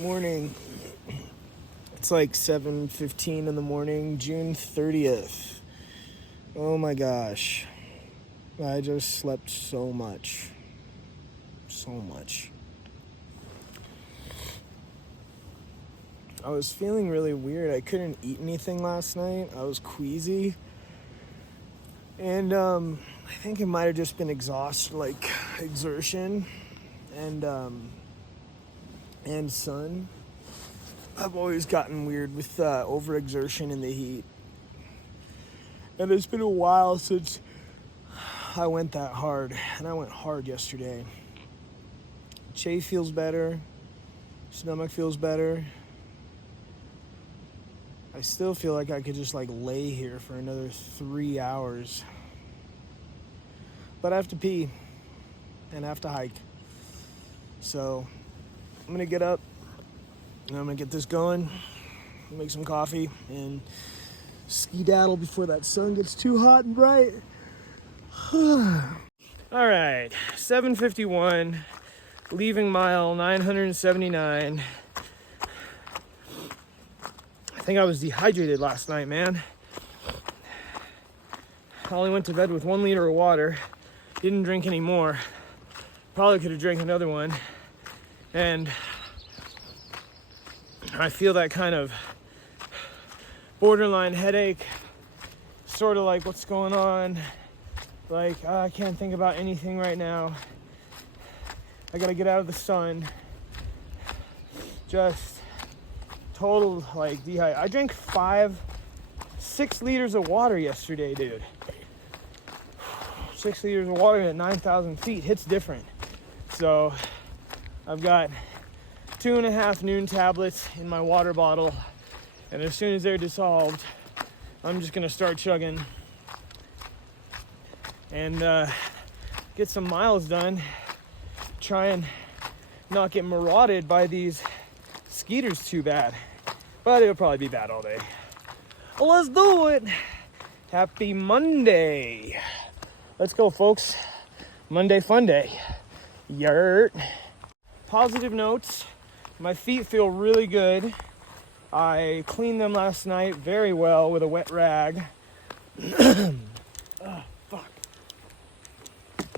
Morning. It's like 7:15 in the morning, June 30th. Oh my gosh. I just slept so much. So much. I was feeling really weird. I couldn't eat anything last night. I was queasy. And I think it might have just been exertion and sun. I've always gotten weird with overexertion in the heat. And it's been a while since I went that hard. And I went hard yesterday. Che feels better. Stomach feels better. I still feel like I could just lay here for another 3 hours. But I have to pee. And I have to hike. So I'm going to get up. And I'm going to get this going. Make some coffee. And skedaddle before that sun gets too hot and bright. All right. 7:51. Leaving mile 979. I think I was dehydrated last night, man. I only went to bed with 1 liter of water. Didn't drink any more. Probably could have drank another one. And I feel that kind of borderline headache. Sort of like, what's going on? I can't think about anything right now. I gotta get out of the sun. Just total dehydration. I drank 6 liters of water yesterday, dude. 6 liters of water at 9,000 feet hits different. So I've got 2.5 noon tablets in my water bottle, and as soon as they're dissolved, I'm just gonna start chugging and get some miles done. Try and not get marauded by these skeeters too bad, but it'll probably be bad all day. Well, let's do it. Happy Monday. Let's go, folks. Monday fun day. Yurt. Positive notes. My feet feel really good. I cleaned them last night very well with a wet rag. Oh, fuck.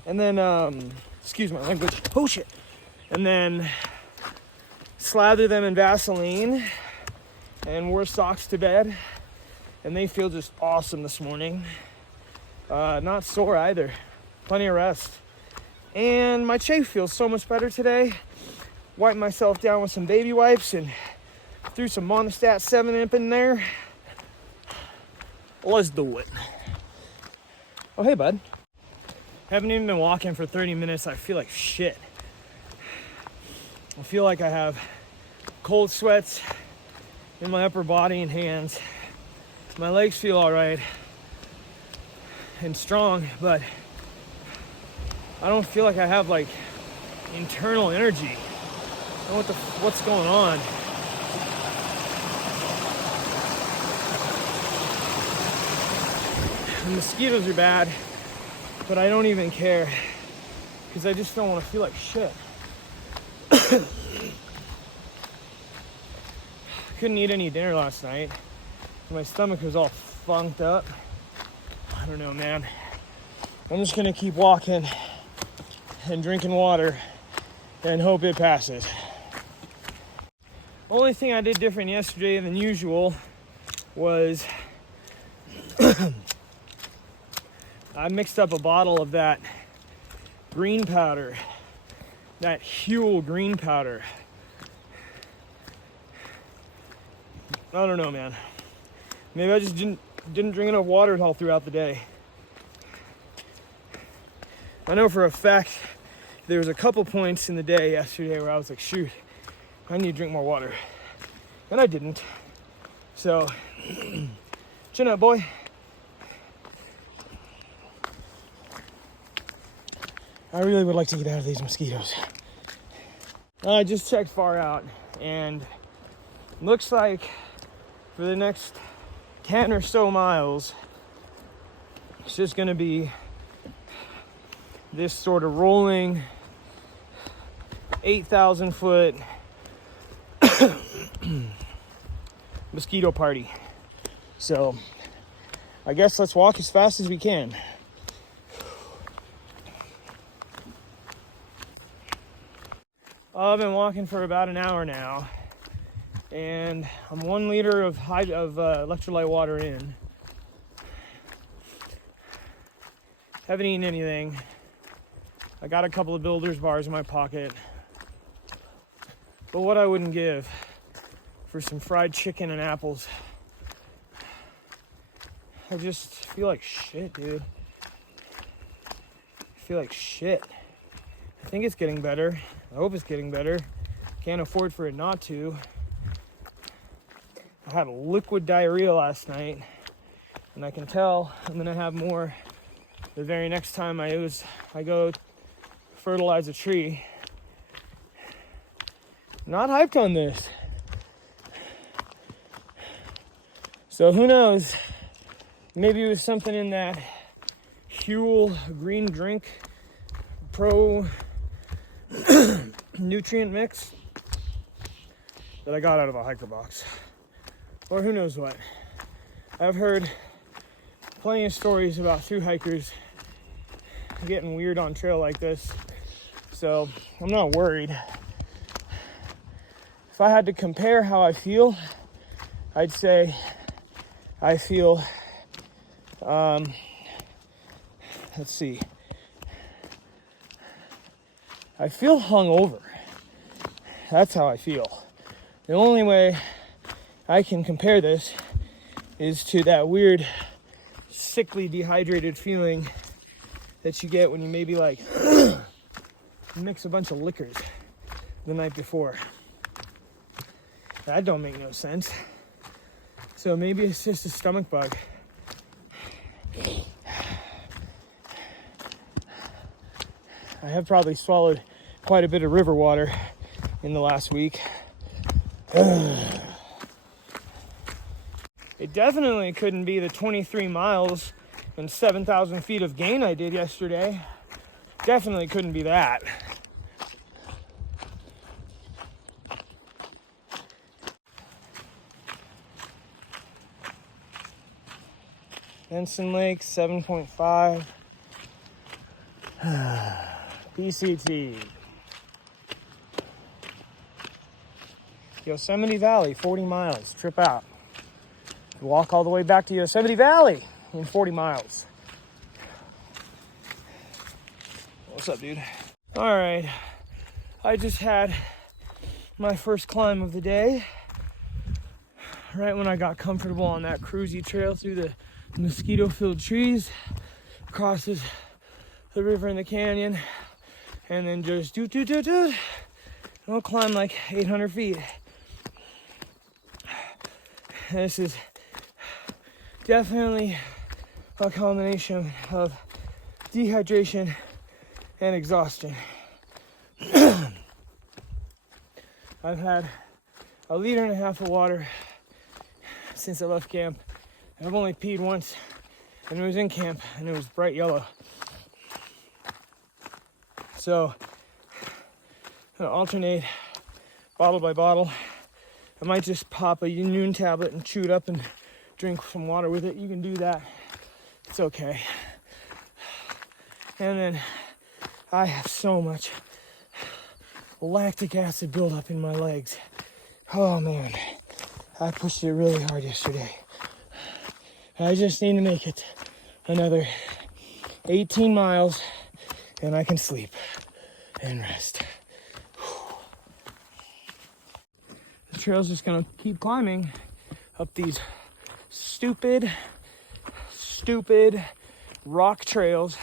And then, excuse my language. Oh, shit. And then slather them in Vaseline and wore socks to bed. And they feel just awesome this morning. Not sore either. Plenty of rest. And my chafe feels so much better today. Wiped myself down with some baby wipes and threw some Monostat 7-Imp in there. Let's do it. Oh, hey, bud. Haven't even been walking for 30 minutes. I feel like shit. I feel like I have cold sweats in my upper body and hands. My legs feel all right and strong, but I don't feel like I have internal energy. I don't know what's going on. The mosquitoes are bad, but I don't even care because I just don't want to feel like shit. Couldn't eat any dinner last night. My stomach was all funked up. I don't know, man. I'm just gonna keep walking and drinking water and hope it passes. Only thing I did different yesterday than usual was I mixed up a bottle of that green powder, that Huel green powder. I don't know, man. Maybe I just didn't drink enough water all throughout the day. I know for a fact there was a couple points in the day yesterday where I was like, shoot, I need to drink more water. And I didn't. So, chin up, boy. I really would like to get out of these mosquitoes. I just checked far out, and looks like for the next 10 or so miles, it's just gonna be this sort of rolling 8,000 foot mosquito party. So I guess let's walk as fast as we can. I've been walking for about an hour now, and I'm 1 liter of electrolyte water in. Haven't eaten anything. I got a couple of Builder's bars in my pocket. But what I wouldn't give for some fried chicken and apples. I just feel like shit, dude. I feel like shit. I think it's getting better. I hope it's getting better. Can't afford for it not to. I had liquid diarrhea last night, and I can tell I'm gonna have more the very next time I go fertilize a tree. Not hyped on this. So who knows? Maybe it was something in that Huel green drink pro nutrient mix that I got out of a hiker box. Or who knows what. I've heard plenty of stories about thru hikers getting weird on trail like this. So I'm not worried. If I had to compare how I feel, I'd say I feel, let's see. I feel hungover. That's how I feel. The only way I can compare this is to that weird, sickly, dehydrated feeling that you get when you maybe like mix a bunch of liquors the night before. That don't make no sense. So maybe it's just a stomach bug. I have probably swallowed quite a bit of river water in the last week. It definitely couldn't be the 23 miles and 7,000 feet of gain I did yesterday. Definitely couldn't be that. Benson Lake, 7.5. PCT. Yosemite Valley, 40 miles. Trip out. Walk all the way back to Yosemite Valley in 40 miles. What's up, dude? All right. I just had my first climb of the day. Right when I got comfortable on that cruisy trail through the mosquito-filled trees, crosses the river and the canyon, and then just I'll climb like 800 feet. This is definitely a combination of dehydration and exhaustion. I've had 1.5 liters of water since I left camp. I've only peed once, and it was in camp, and it was bright yellow. So, I'm gonna alternate bottle by bottle. I might just pop a noon tablet and chew it up and drink some water with it. You can do that. It's okay. And then I have so much lactic acid buildup in my legs. Oh man, I pushed it really hard yesterday. I just need to make it another 18 miles and I can sleep and rest. The trail's just gonna keep climbing up these stupid rock trails.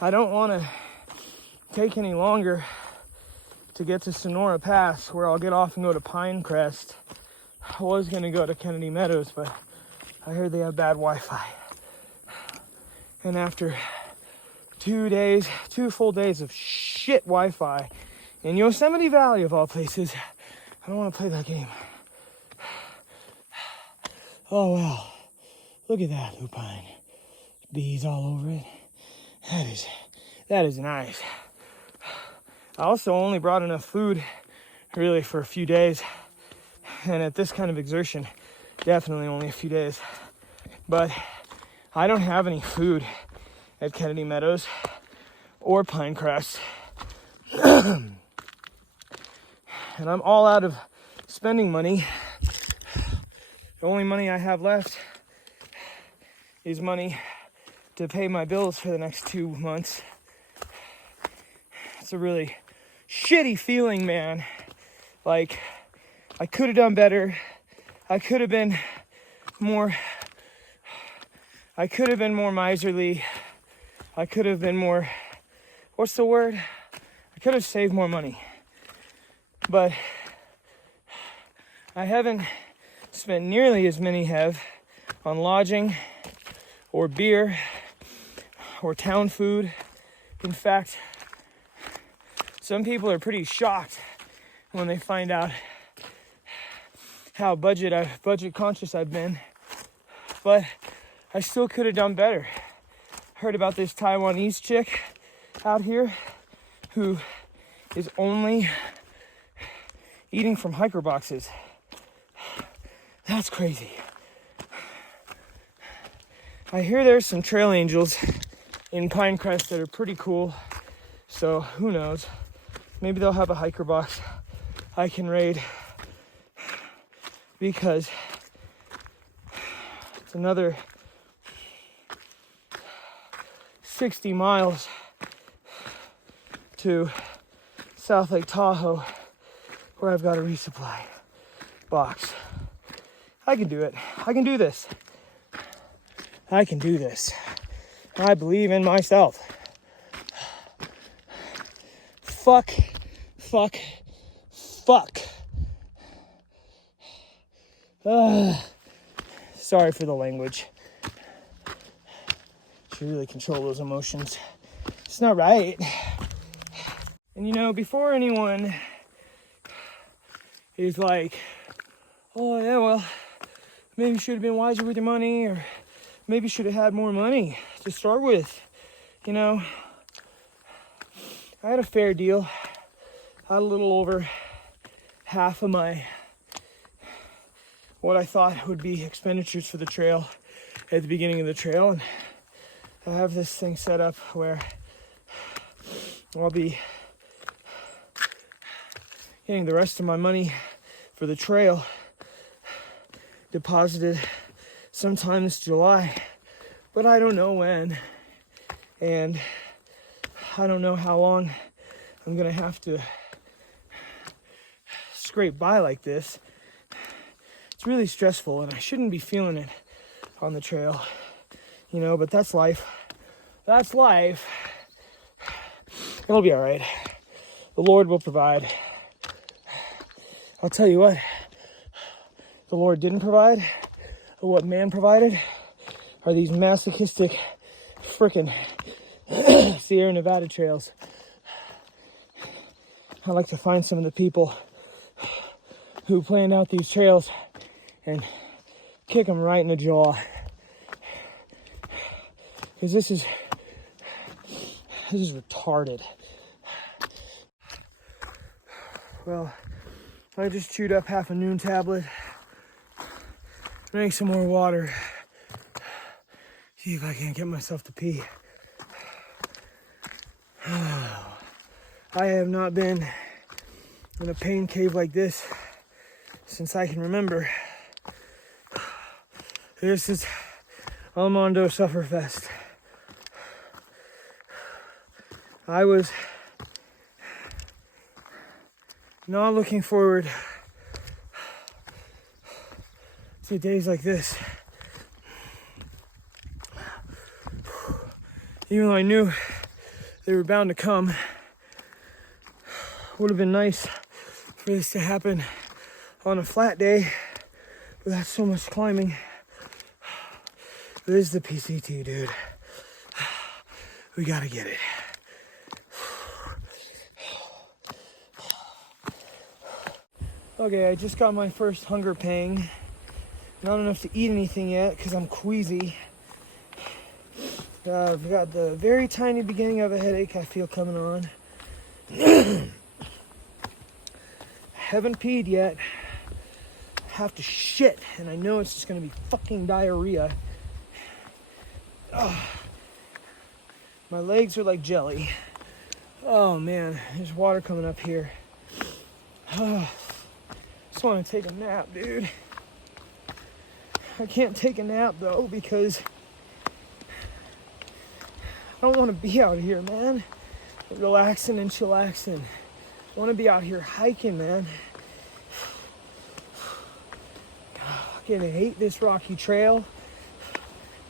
I don't want to take any longer to get to Sonora Pass, where I'll get off and go to Pinecrest. I was going to go to Kennedy Meadows, but I heard they have bad Wi-Fi. And after 2 full days of shit Wi-Fi in Yosemite Valley of all places, I don't want to play that game. Oh wow, look at that lupine. Bees all over it. That is nice. I also only brought enough food really for a few days. And at this kind of exertion, definitely only a few days. But I don't have any food at Kennedy Meadows or Pinecrest. And I'm all out of spending money. The only money I have left is money to pay my bills for the next 2 months. It's a really shitty feeling, man. Like, I could have done better. I could have been more miserly. I could have been more, what's the word? I could have saved more money. But I haven't spent nearly as many have on lodging or beer or town food. In fact, some people are pretty shocked when they find out how budget conscious I've been. But I still could have done better. Heard about this Taiwanese chick out here who is only eating from hiker boxes. That's crazy. I hear there's some trail angels in Pinecrest that are pretty cool. So who knows? Maybe they'll have a hiker box I can raid, because it's another 60 miles to South Lake Tahoe where I've got a resupply box. I can do it. I can do this. I can do this. I believe in myself. Fuck. Sorry for the language. Should really control those emotions. It's not right. And you know, before anyone is like, oh yeah, well, maybe you should have been wiser with your money, or maybe you should have had more money to start with. You know, I had a fair deal. I had a little over half of my, what I thought would be expenditures for the trail at the beginning of the trail. And I have this thing set up where I'll be getting the rest of my money for the trail deposited sometime this July, but I don't know when, and I don't know how long I'm gonna have to scrape by like this. It's really stressful, and I shouldn't be feeling it on the trail, you know, but that's life. That's life. It'll be all right. The Lord will provide. I'll tell you what, the Lord didn't provide, or what man provided, are these masochistic frickin' Sierra Nevada trails. I like to find some of the people who planned out these trails and kick them right in the jaw. Because this is retarded. Well, I just chewed up half a noon tablet. Drink some more water. See if I can't get myself to pee. I have not been in a pain cave like this since I can remember. This is Almondo Sufferfest. I was not looking forward to days like this. Even though I knew they were bound to come, would have been nice for this to happen on a flat day without so much climbing. This is the PCT, dude. We gotta get it. Okay, I just got my first hunger pang. Not enough to eat anything yet because I'm queasy. I've got the very tiny beginning of a headache I feel coming on. Haven't peed yet. Have to shit, and I know it's just gonna be fucking diarrhea. Ugh. My legs are like jelly. Oh man, there's water coming up here. Just want to take a nap, dude. I can't take a nap though because I don't want to be out here, man. Relaxing and chillaxing. I want to be out here hiking, man. I hate this rocky trail.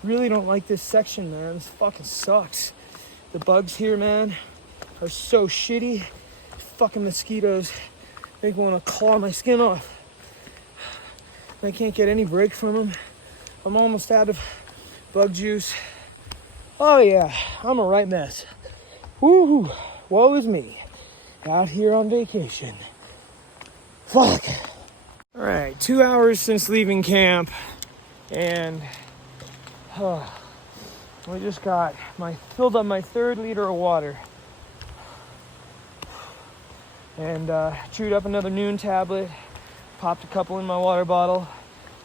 Really don't like this section, man. This fucking sucks. The bugs here, man, are so shitty. Fucking mosquitoes make me want to claw my skin off. I can't get any break from them. I'm almost out of bug juice. Oh yeah, I'm a right mess. Woohoo! Woe is me. Out here on vacation. Fuck. All right, 2 hours since leaving camp, and we just filled up my 3rd liter of water, and chewed up another noon tablet, popped a couple in my water bottle.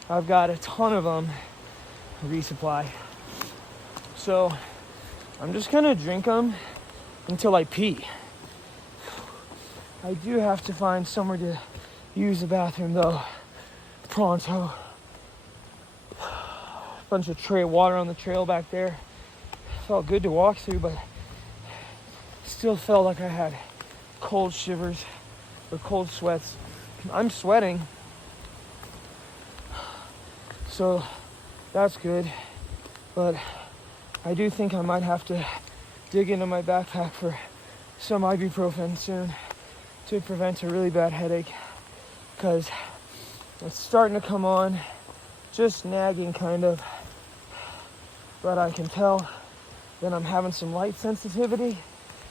I've got a ton of them, resupply. So I'm just gonna drink them until I pee. I do have to find somewhere to use the bathroom though, pronto. Bunch of water on the trail back there. Felt good to walk through, but still felt like I had cold shivers or cold sweats. I'm sweating, so that's good, but I do think I might have to dig into my backpack for some ibuprofen soon to prevent a really bad headache, because it's starting to come on, just nagging kind of, but I can tell that I'm having some light sensitivity,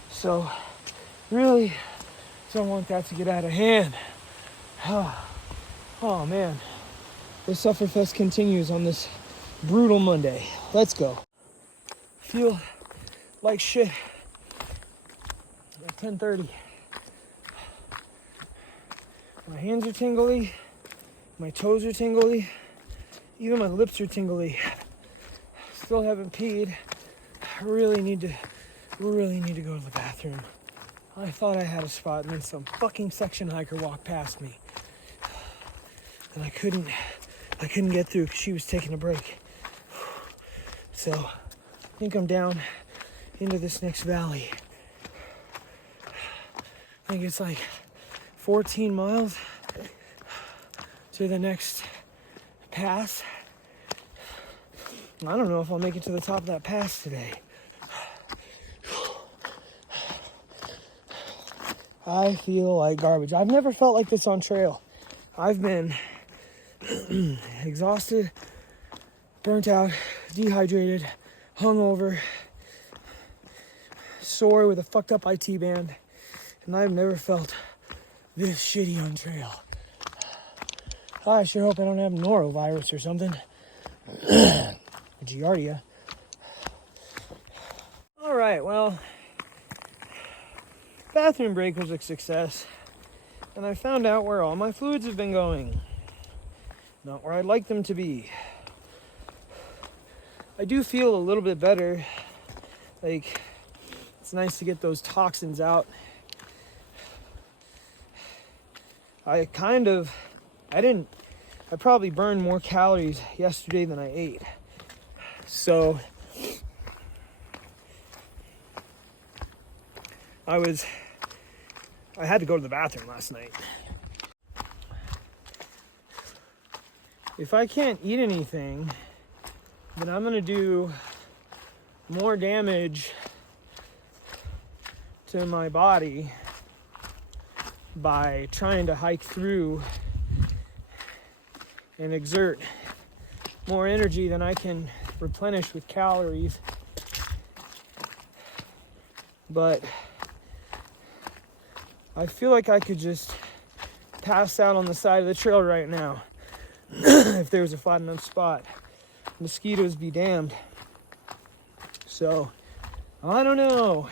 so really don't want that to get out of hand. Oh man, the Sufferfest continues on this brutal Monday. Let's go. Feel like shit at 10:30. My hands are tingly, my toes are tingly, even my lips are tingly. Still haven't peed. I really need to go to the bathroom. I thought I had a spot, and then some fucking section hiker walked past me, and I couldn't get through because she was taking a break. So I think I'm down into this next valley. I think it's like 14 miles to the next pass. I don't know if I'll make it to the top of that pass today. I feel like garbage. I've never felt like this on trail. I've been exhausted, burnt out, dehydrated, hungover, sore with a fucked up IT band, and I've never felt this shitty on trail. I sure hope I don't have norovirus or something. Giardia. All right, well, bathroom break was a success, and I found out where all my fluids have been going. Not where I'd like them to be. I do feel a little bit better. Like, it's nice to get those toxins out. I probably burned more calories yesterday than I ate. So I had to go to the bathroom last night. If I can't eat anything, then I'm gonna do more damage to my body by trying to hike through and exert more energy than I can replenish with calories. But I feel like I could just pass out on the side of the trail right now if there was a flat enough spot. Mosquitoes be damned. So I don't know.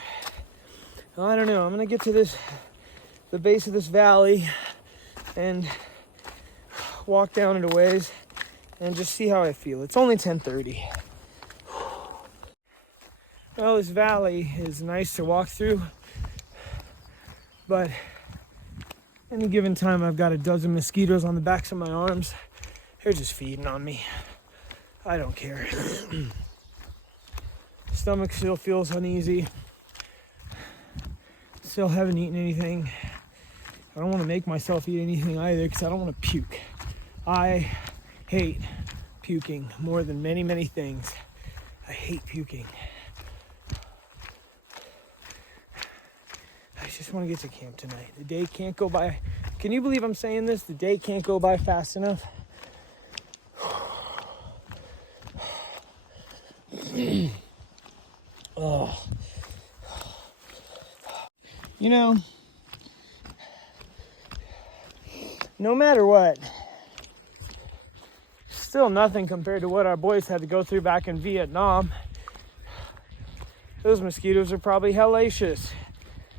I'm gonna get to the base of this valley, and walk down it a ways and just see how I feel. It's only 10:30. Well, this valley is nice to walk through, but any given time I've got a dozen mosquitoes on the backs of my arms. They're just feeding on me. I don't care. Stomach still feels uneasy. Still haven't eaten anything. I don't want to make myself eat anything either because I don't want to puke. I hate puking more than many, many things. I hate puking. I just want to get to camp tonight. The day can't go by. Can you believe I'm saying this? The day can't go by fast enough. Oh. You know, no matter what, still nothing compared to what our boys had to go through back in Vietnam. Those mosquitoes are probably hellacious,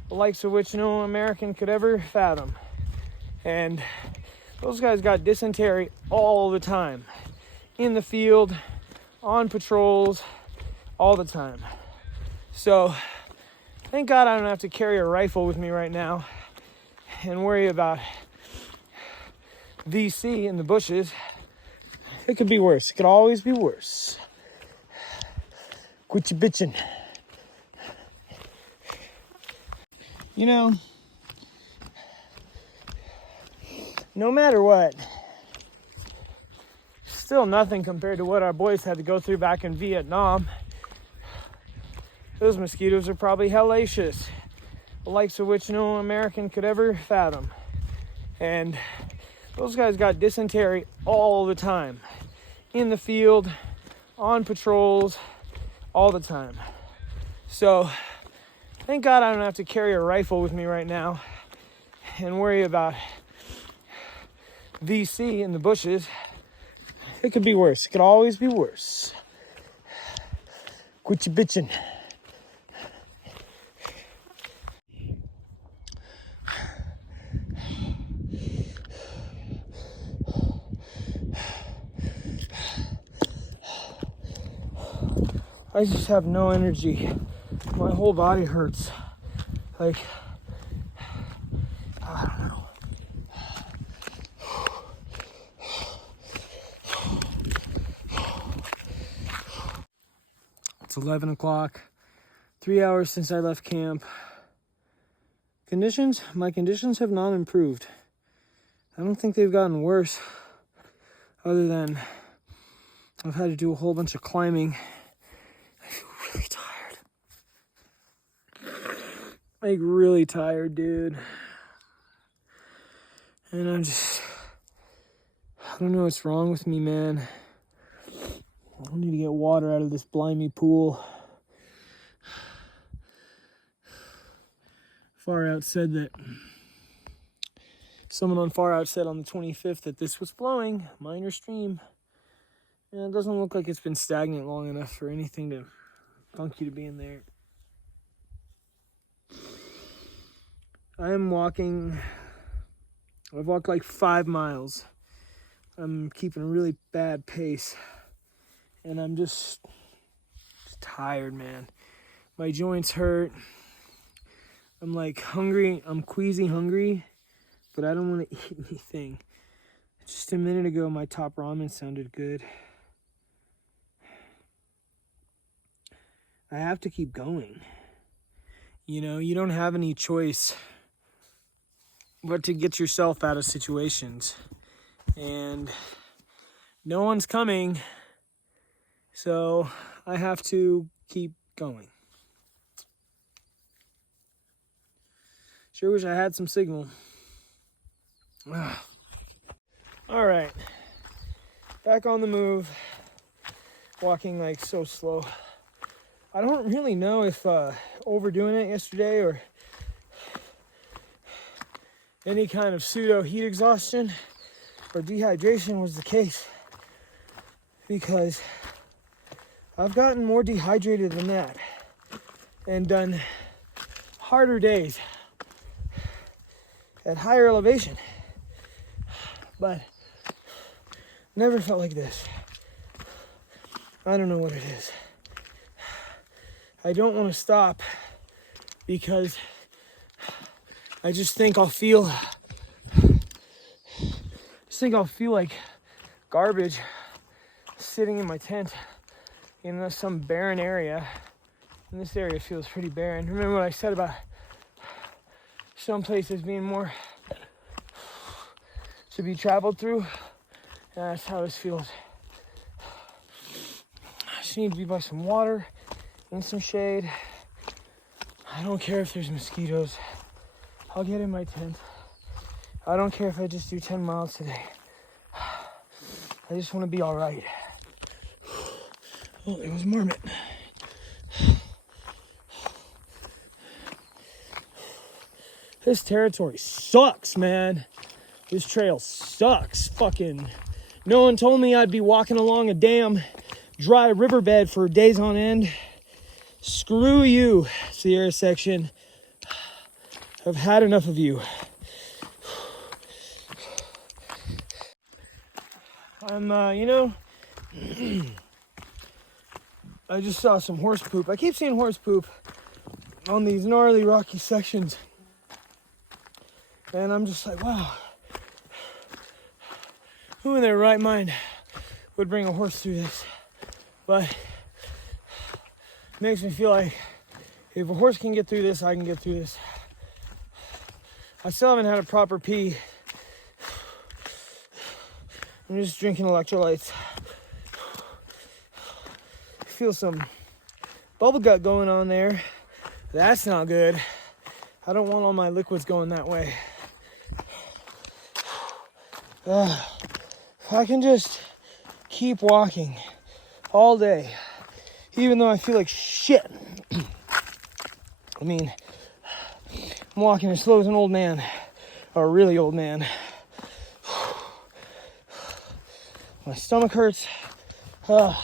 the likes of which no American could ever fathom. And those guys got dysentery all the time, in the field, on patrols, all the time. So thank God I don't have to carry a rifle with me right now and worry about VC in the bushes. It could be worse. It could always be worse. Quit your bitching. You know, no matter what, still nothing compared to what our boys had to go through back in Vietnam. Those mosquitoes are probably hellacious, the likes of which no American could ever fathom. And those guys got dysentery all the time, in the field, on patrols, all the time. So thank God I don't have to carry a rifle with me right now and worry about VC in the bushes. It could be worse. It could always be worse. Quit your bitching. I just have no energy. My whole body hurts. Like, I don't know. It's 11 o'clock. 3 hours since I left camp. My conditions have not improved. I don't think they've gotten worse, other than I've had to do a whole bunch of climbing. I feel really tired. Like, really tired, dude. And I don't know what's wrong with me, man. I need to get water out of this blimey pool. Far Out said that someone on Far Out said on the 25th that this was flowing, minor stream. And it doesn't look like it's been stagnant long enough for anything to funky to be in there. I've walked like 5 miles. I'm keeping a really bad pace. And I'm just tired, man. My joints hurt. I'm like hungry. I'm queasy hungry, but I don't want to eat anything. Just a minute ago, my top ramen sounded good. I have to keep going. You know, you don't have any choice but to get yourself out of situations. And no one's coming, so I have to keep going. Sure wish I had some signal. All right, back on the move, walking like so slow. I don't really know if overdoing it yesterday or any kind of pseudo heat exhaustion or dehydration was the case, because I've gotten more dehydrated than that and done harder days at higher elevation. but never felt like this. I don't know what it is. I don't want to stop because I just think I'll feel like garbage sitting in my tent in some barren area. And this area feels pretty barren. Remember what I said about some places being more to be traveled through? That's how this feels. I just need to be by some water and some shade. I don't care if there's mosquitoes. I'll get in my tent. I don't care if I just do 10 miles today. I just want to be all right. Oh, it was marmot. This territory sucks, man. This trail sucks. Fucking, no one told me I'd be walking along a damn dry riverbed for days on end. Screw you, Sierra section. I've had enough of you. I just saw some horse poop. I keep seeing horse poop on these gnarly rocky sections. And I'm just like, wow. Who in their right mind would bring a horse through this? But it makes me feel like if a horse can get through this, I can get through this. I still haven't had a proper pee. I'm just drinking electrolytes. I feel some bubble gut going on there. That's not good. I don't want all my liquids going that way. If I can just keep walking all day, even though I feel like shit. I mean, I'm walking as slow as an old man, or a really old man. My stomach hurts. I'll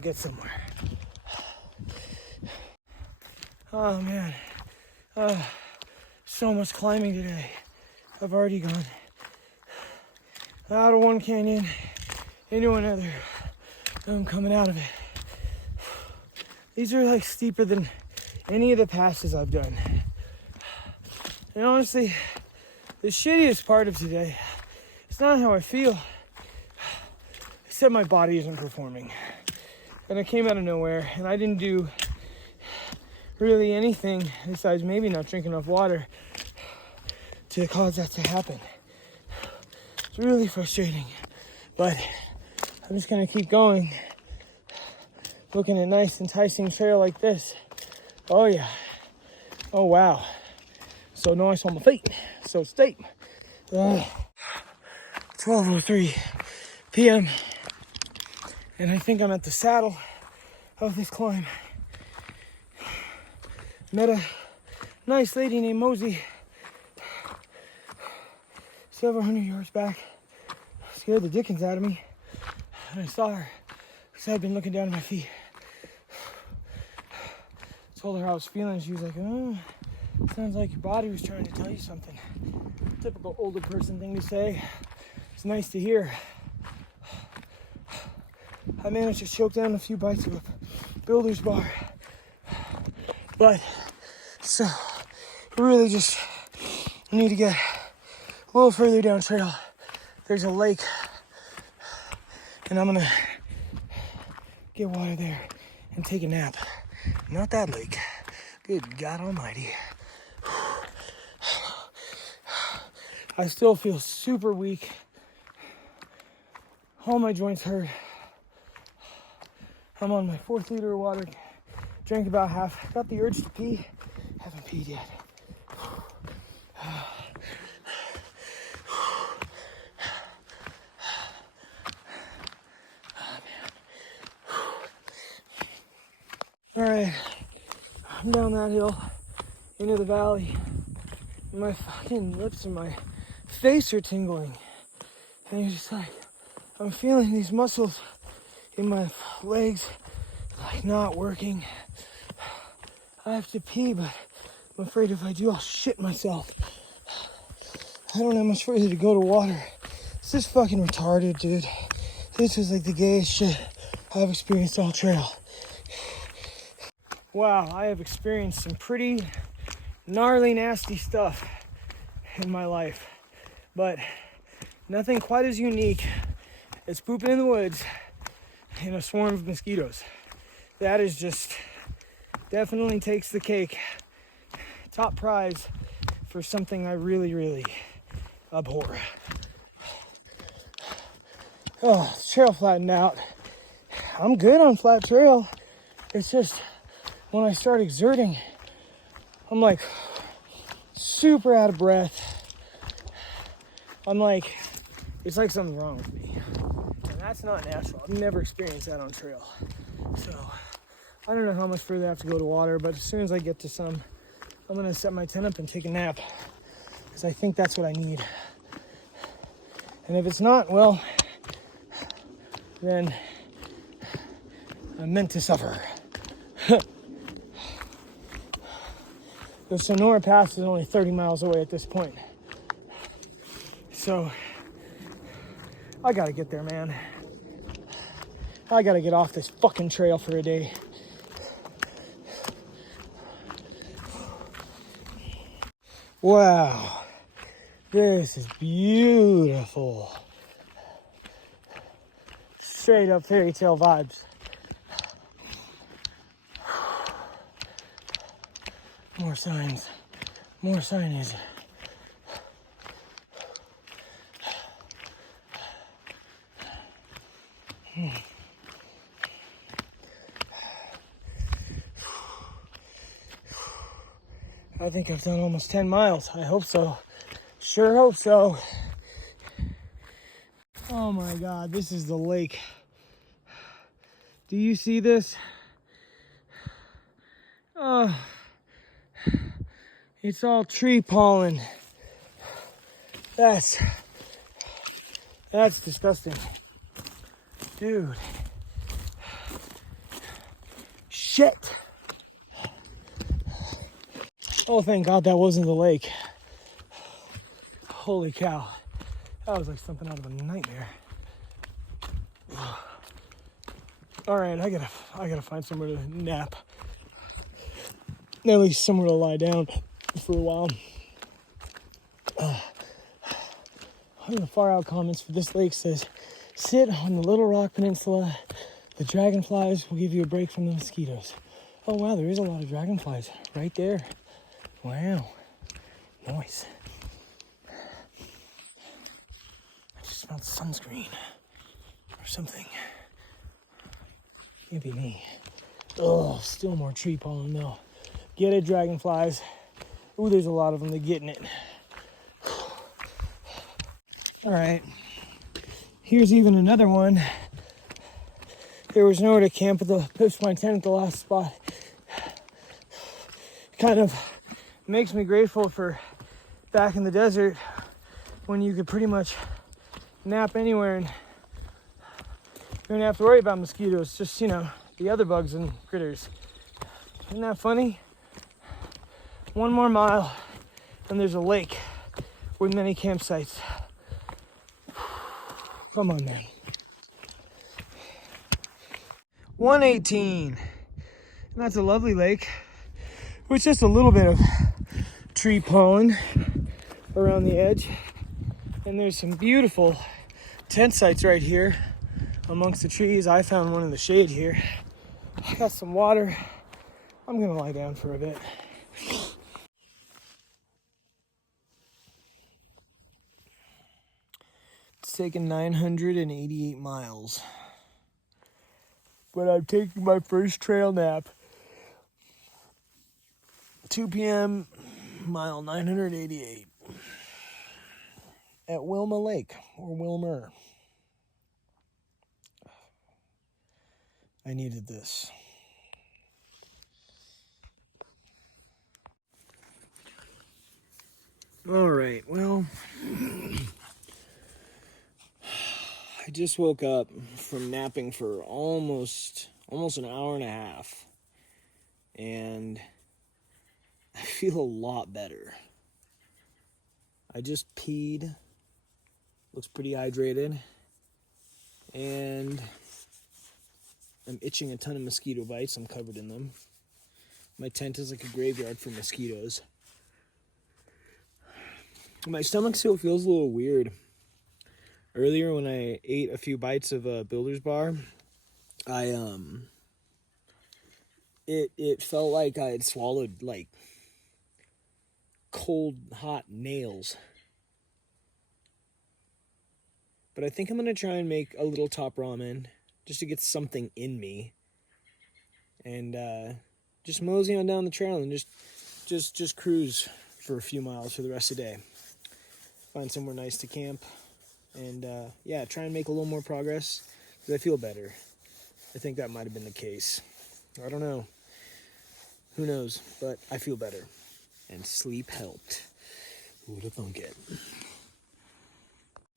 get somewhere. Oh man. So much climbing today. I've already gone out of one canyon into another. I'm coming out of it. These are like steeper than any of the passes I've done. And honestly, the shittiest part of today, it's not how I feel. Except my body isn't performing. And it came out of nowhere, and I didn't do really anything besides maybe not drink enough water to cause that to happen. It's really frustrating, but I'm just gonna keep going, looking at a nice enticing trail like this. Oh yeah, oh wow, so nice on my feet, so steep. 12:03 p.m. and I think I'm at the saddle of this climb. Met a nice lady named Mosey several hundred yards back. Scared the dickens out of me. And I saw her because I'd been looking down at my feet. Told her how I was feeling. She was like, oh, sounds like your body was trying to tell you something. Typical older person thing to say. It's nice to hear. I managed to choke down a few bites of a builder's bar. But, so, really just need to get a little further down trail. There's a lake, and I'm gonna get water there and take a nap. Not that lake. Good God Almighty. I still feel super weak. All my joints hurt. I'm on my 4th liter of water. Drank about half. Got the urge to pee. Haven't peed yet. All right, I'm down that hill into the valley. My fucking lips and my face are tingling. And you're just like, I'm feeling these muscles in my legs like not working. I have to pee, but I'm afraid if I do, I'll shit myself. I don't have much further to go to water. This is fucking retarded, dude. This is like the gayest shit I've experienced all trail. Wow, I have experienced some pretty gnarly, nasty stuff in my life, but nothing quite as unique as pooping in the woods in a swarm of mosquitoes. That is just definitely takes the cake. Top prize for something I really, really abhor. Oh, the trail flattened out. I'm good on flat trail. It's just when I start exerting, I'm like super out of breath. I'm like, it's like something's wrong with me. And that's not natural. I've never experienced that on trail. So I don't know how much further I have to go to water, but as soon as I get to some, I'm gonna set my tent up and take a nap, because I think that's what I need. And if it's not, well, then I'm meant to suffer. The Sonora Pass is only 30 miles away at this point. So I gotta get there, man. I gotta get off this fucking trail for a day. Wow, this is beautiful. Straight up fairy tale vibes. More signs, more signage. I think I've done almost 10 miles. I hope so. Sure hope so. Oh my God, this is the lake. Do you see this? Oh, it's all tree pollen. That's disgusting. Dude. Shit. Oh, thank God that wasn't the lake. Holy cow. That was like something out of a nightmare. All right, I gotta find somewhere to nap. At least somewhere to lie down for a while. One of the far out comments for this lake says, sit on the Little Rock Peninsula. The dragonflies will give you a break from the mosquitoes. Oh wow, there is a lot of dragonflies right there. Wow, nice. I just smelled sunscreen or something. Can't be me. Oh, still more tree pollen though. Get it, dragonflies. Ooh, there's a lot of them. They're getting it. All right. Here's even another one. There was nowhere to camp at the pitched my tent at the last spot. Kind of makes me grateful for back in the desert when you could pretty much nap anywhere and you don't have to worry about mosquitoes, just, you know, the other bugs and critters. Isn't that funny? One more mile and there's a lake with many campsites. Come on, man. 118. And that's a lovely lake with just a little bit of tree pollen around the edge. And there's some beautiful tent sites right here amongst the trees. I found one in the shade here. I got some water. I'm gonna lie down for a bit. It's taken 988 miles. But I'm taking my first trail nap. 2 p.m., mile 988. At Wilma Lake, or Wilmer. I needed this. All right, well, I just woke up from napping for almost an hour and a half, and I feel a lot better. I just peed. Looks pretty hydrated. And I'm itching a ton of mosquito bites. I'm covered in them. My tent is like a graveyard for mosquitoes. My stomach still feels a little weird. Earlier when I ate a few bites of a Builder's bar, it felt like I had swallowed like cold hot nails. But I think I'm gonna try and make a little top ramen just to get something in me, and just mosey on down the trail and just cruise for a few miles for the rest of the day. Find somewhere nice to camp, and yeah, try and make a little more progress because I feel better. I think that might have been the case. I don't know. Who knows? But I feel better, and sleep helped. Who would have thunk it?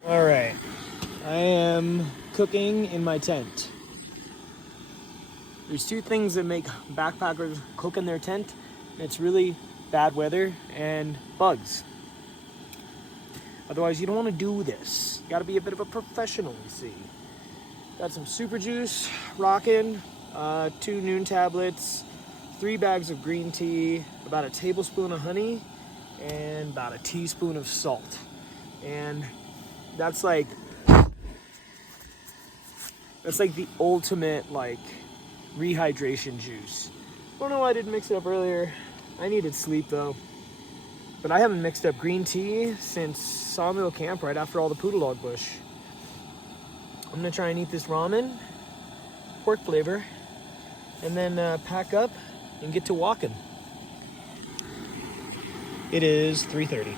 All right, I am cooking in my tent. There's two things that make backpackers cook in their tent. It's really bad weather and bugs. Otherwise, you don't want to do this. You got to be a bit of a professional, you see. Got some super juice rocking, 2 Noon tablets, 3 bags of green tea, about a tablespoon of honey, and about a teaspoon of salt. And that's like the ultimate like rehydration juice. I don't know why I didn't mix it up earlier. I needed sleep though. But I haven't mixed up green tea since Sawmill Camp right after all the poodle dog bush. I'm gonna try and eat this ramen, pork flavor, and then pack up and get to walking. It is 3:30.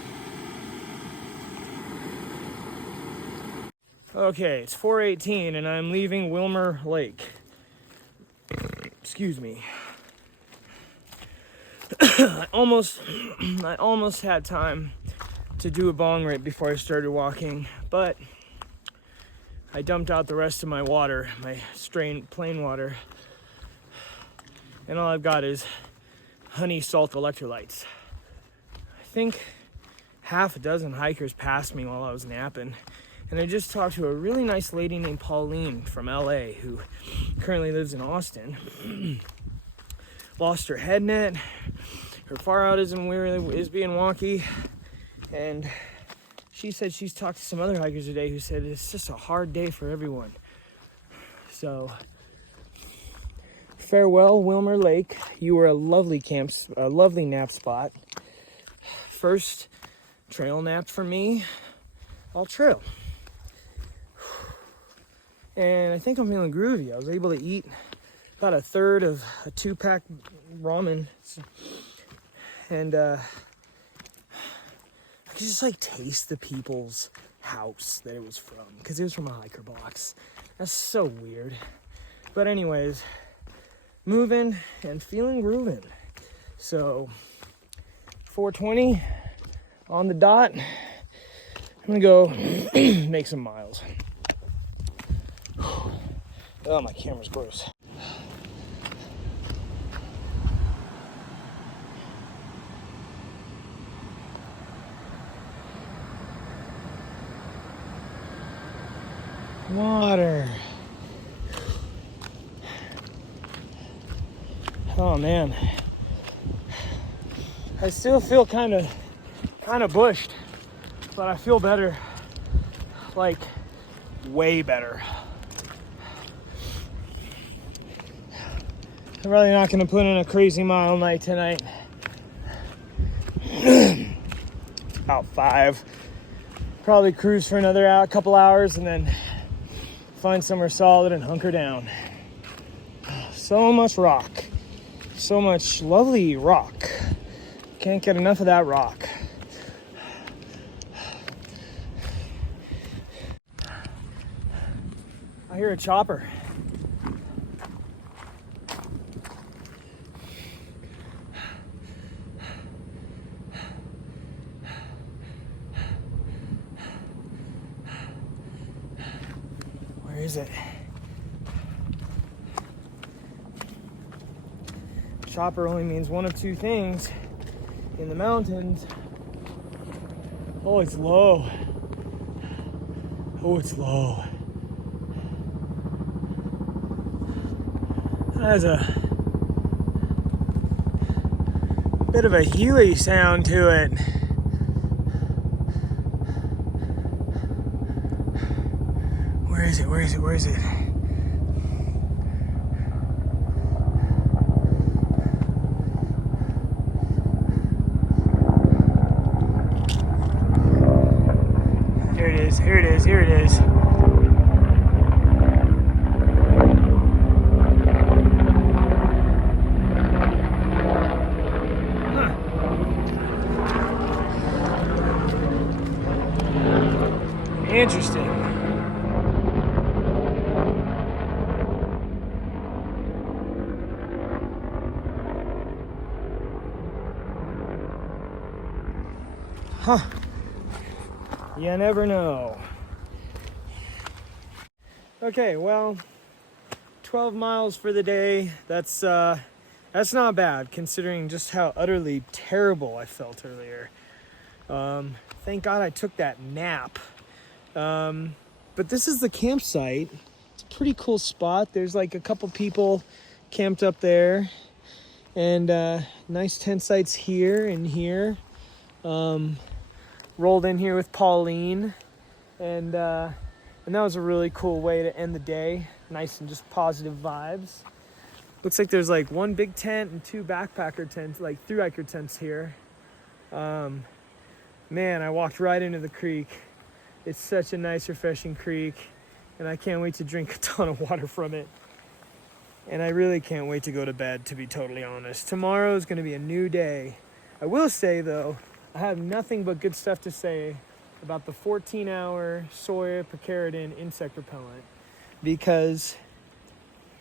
Okay, it's 4:18 and I'm leaving Wilmer Lake. Excuse me. I almost had time to do a bong rip before I started walking, but I dumped out the rest of my water, my plain water, and all I've got is honey salt electrolytes. I think half a dozen hikers passed me while I was napping, and I just talked to a really nice lady named Pauline from LA who currently lives in Austin. Lost her head net, her far out is being wonky, and she said she's talked to some other hikers today who said it's just a hard day for everyone. So, farewell, Wilmer Lake. You were a lovely nap spot. First trail nap for me, all trail. And I think I'm feeling groovy. I was able to eat about a third of a 2-pack ramen. And I could just like taste the people's house that it was from, because it was from a hiker box. That's so weird. But anyways, moving and feeling grooving. So 4:20 on the dot. I'm gonna go make some miles. Oh, my camera's gross. Water. Oh man, I still feel kind of bushed, but I feel better, like way better. I'm really not going to put in a crazy mile night tonight. About 5. Probably cruise for another couple hours and then find somewhere solid and hunker down. So much rock. So much lovely rock. Can't get enough of that rock. I hear a chopper. Where is it? Chopper only means one of two things in the mountains. Oh, it's low. Oh, it's low. That has a bit of a Healy sound to it. Where is it? Where is it? Where is it? Here it is. Here it is. Here it is. Interesting. Huh. You never know. Okay, well, 12 miles for the day. That's not bad considering just how utterly terrible I felt earlier. Thank God I took that nap. But this is the campsite. It's a pretty cool spot. There's like a couple people camped up there, and nice tent sites here and here. Rolled in here with Pauline, and that was a really cool way to end the day. Nice and just positive vibes. Looks like there's like one big tent and two backpacker tents, like thru-hiker tents here. Man, I walked right into the creek. It's such a nice, refreshing creek, and I can't wait to drink a ton of water from it. And I really can't wait to go to bed, to be totally honest. Tomorrow is going to be a new day. I will say, though, I have nothing but good stuff to say about the 14-hour soy picaridin insect repellent, because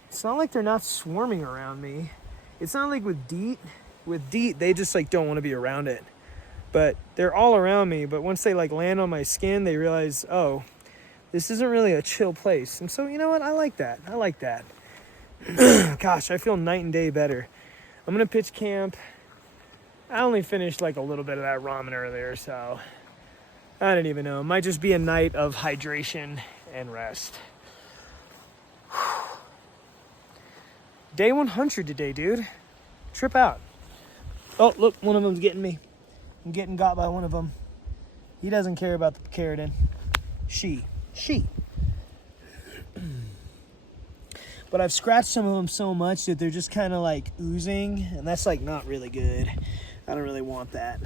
it's not like they're not swarming around me. It's not like with DEET. With DEET, they just like don't want to be around it. But they're all around me. But once they like land on my skin, they realize, oh, this isn't really a chill place. And so, you know what? I like that. I like that. Gosh, I feel night and day better. I'm going to pitch camp. I only finished like a little bit of that ramen earlier, so I don't even know. It might just be a night of hydration and rest. Day 100 today, dude. Trip out. Oh, look, one of them's getting me. I'm getting got by one of them. He doesn't care about the picaridin. She. But I've scratched some of them so much that they're just kind of like oozing, and that's like not really good. I don't really want that.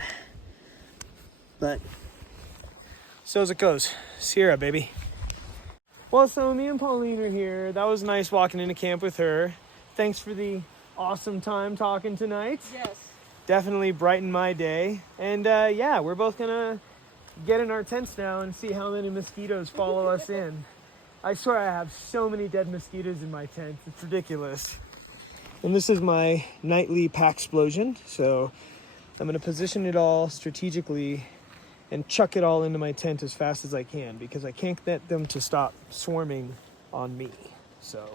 But so as it goes. Sierra, baby. Well, so me and Pauline are here. That was nice walking into camp with her. Thanks for the awesome time talking tonight. Yes. Definitely brightened my day. And yeah, we're both gonna get in our tents now and see how many mosquitoes follow us in. I swear I have so many dead mosquitoes in my tent. It's ridiculous. And this is my nightly pack explosion. So I'm gonna position it all strategically and chuck it all into my tent as fast as I can, because I can't get them to stop swarming on me. So